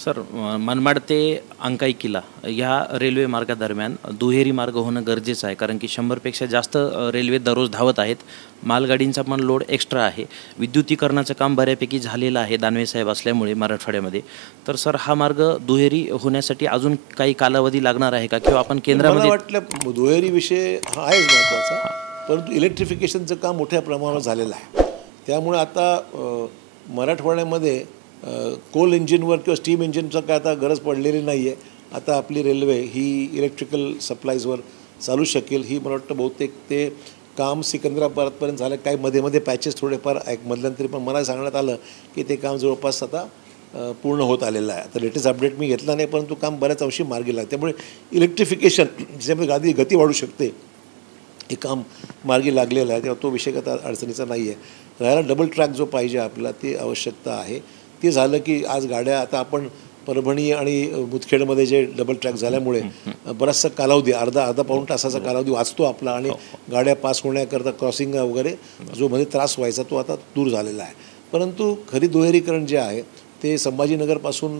Sir Manmad ते अंकाई किला ह्या railway मार्गादरम्यान दुहेरी मार्ग होणं गरजेचं आहे, कारण की 100पेक्षा जास्त रेल्वे दररोज धावत आहेत. मालगाडींचा पण लोड एक्स्ट्रा आहे. विद्युतीकरणाचं काम बऱ्यापैकी झालेलं आहे दानवेसाहेब असल्यामुळे मराठवाड्यामध्ये. तर सर हा मार्ग दुहेरी होण्यासाठी अजून काही कालावधी लागणार आहे का, किंवा आपण मला केंद्रामध्ये वाटलं दुहेरी विषय हा आहेच महत्त्वाचा, परंतु इलेक्ट्रिफिकेशनचं काम मोठ्या प्रमाणावर झालेलं आहे. त्यामुळे आता मराठवाड्यामध्ये कोल इंजिनवर किंवा स्टीम इंजिनचं काय आता गरज पडलेली नाही आहे. आता आपली रेल्वे ही इलेक्ट्रिकल सप्लायजवर चालू शकेल. ही मला वाटतं बहुतेक ते काम सिकंदराबादपर्यंत झालं. काही मध्ये मध्ये पॅचेस थोडेफार मधल्यानंतरी, पण मला सांगण्यात आलं की ते काम जवळपास आता पूर्ण होत आलेलं आहे. आता लेटेस्ट अपडेट मी घेतला नाही, परंतु काम बऱ्याच अंशी मार्गी लागतं. त्यामुळे इलेक्ट्रिफिकेशन ज्याच्यामध्ये गती वाढू शकते हे काम मार्गी लागलेलं आहे. तेव्हा तो विषय आता अडचणीचा नाही आहे. राहायला डबल ट्रॅक जो पाहिजे आपल्याला ती आवश्यकता आहे. ते झालं की आज गाड्या आता आपण परभणी आणि मुदखेडमध्ये जे डबल ट्रॅक झाल्यामुळे बराचसा कालावधी अर्धा पाऊण तासाचा कालावधी वाचतो आपला, आणि गाड्या पास होण्याकरता क्रॉसिंग वगैरे जो मध्ये त्रास व्हायचा तो आता दूर झालेला आहे. परंतु खरी दुहेरीकरण जे आहे ते संभाजीनगरपासून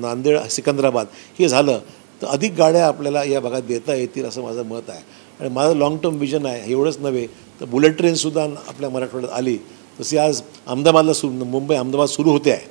नांदेड सिकंदराबाद हे झालं तर अधिक गाड्या आपल्याला या भागात देता येतील असं माझं मत आहे. आणि माझं लाँग टर्म विजन आहे. एवढंच नव्हे तर बुलेट ट्रेनसुद्धा आपल्या मराठवाड्यात आली. तशी आज अहमदाबादला मुंबई अहमदाबाद सुरू होते आहे,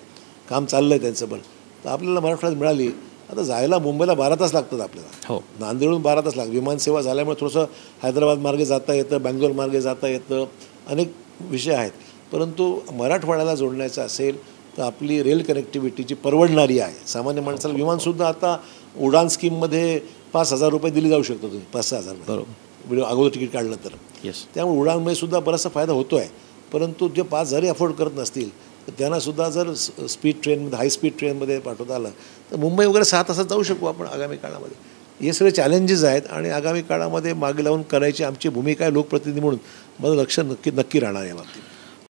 काम चाललं आहे त्यांचं, पण तर आपल्याला मराठवाड्यात मिळाली. आता जायला मुंबईला 12 तास लागतात आपल्याला. हो, नांदेडहून 12 तास लागतात. विमानसेवा झाल्यामुळे थोडंसं हैदराबाद मार्गे जाता येतं, बँगलोर मार्गे जाता येतं, अनेक विषय आहेत. परंतु मराठवाड्याला जोडण्याचं असेल तर आपली रेल कनेक्टिव्हिटी जी परवडणारी आहे. सामान्य माणसाला विमानसुद्धा आता उडान स्कीममध्ये 5,000 रुपये दिले जाऊ शकतो तुम्ही, 5-6 हजार बरोबर अगोदर तिकीट काढलं तर. त्यामुळे उडानमध्ये सुद्धा बराचसा फायदा होतो आहे. परंतु जे 5,000 अफोर्ड करत नसतील तर त्यांनासुद्धा जर स्पीड ट्रेनमध्ये हाय स्पीड ट्रेनमध्ये पाठवता आलं तर मुंबई वगैरे 6 तासात जाऊ शकू आपण आगामी काळामध्ये. हे सगळे चॅलेंजेस आहेत आणि आगामी काळामध्ये मागे लावून करायची आमची भूमिका आहे लोकप्रतिनिधी म्हणून. माझं लक्ष नक्की राहणार आहे या बाबतीत.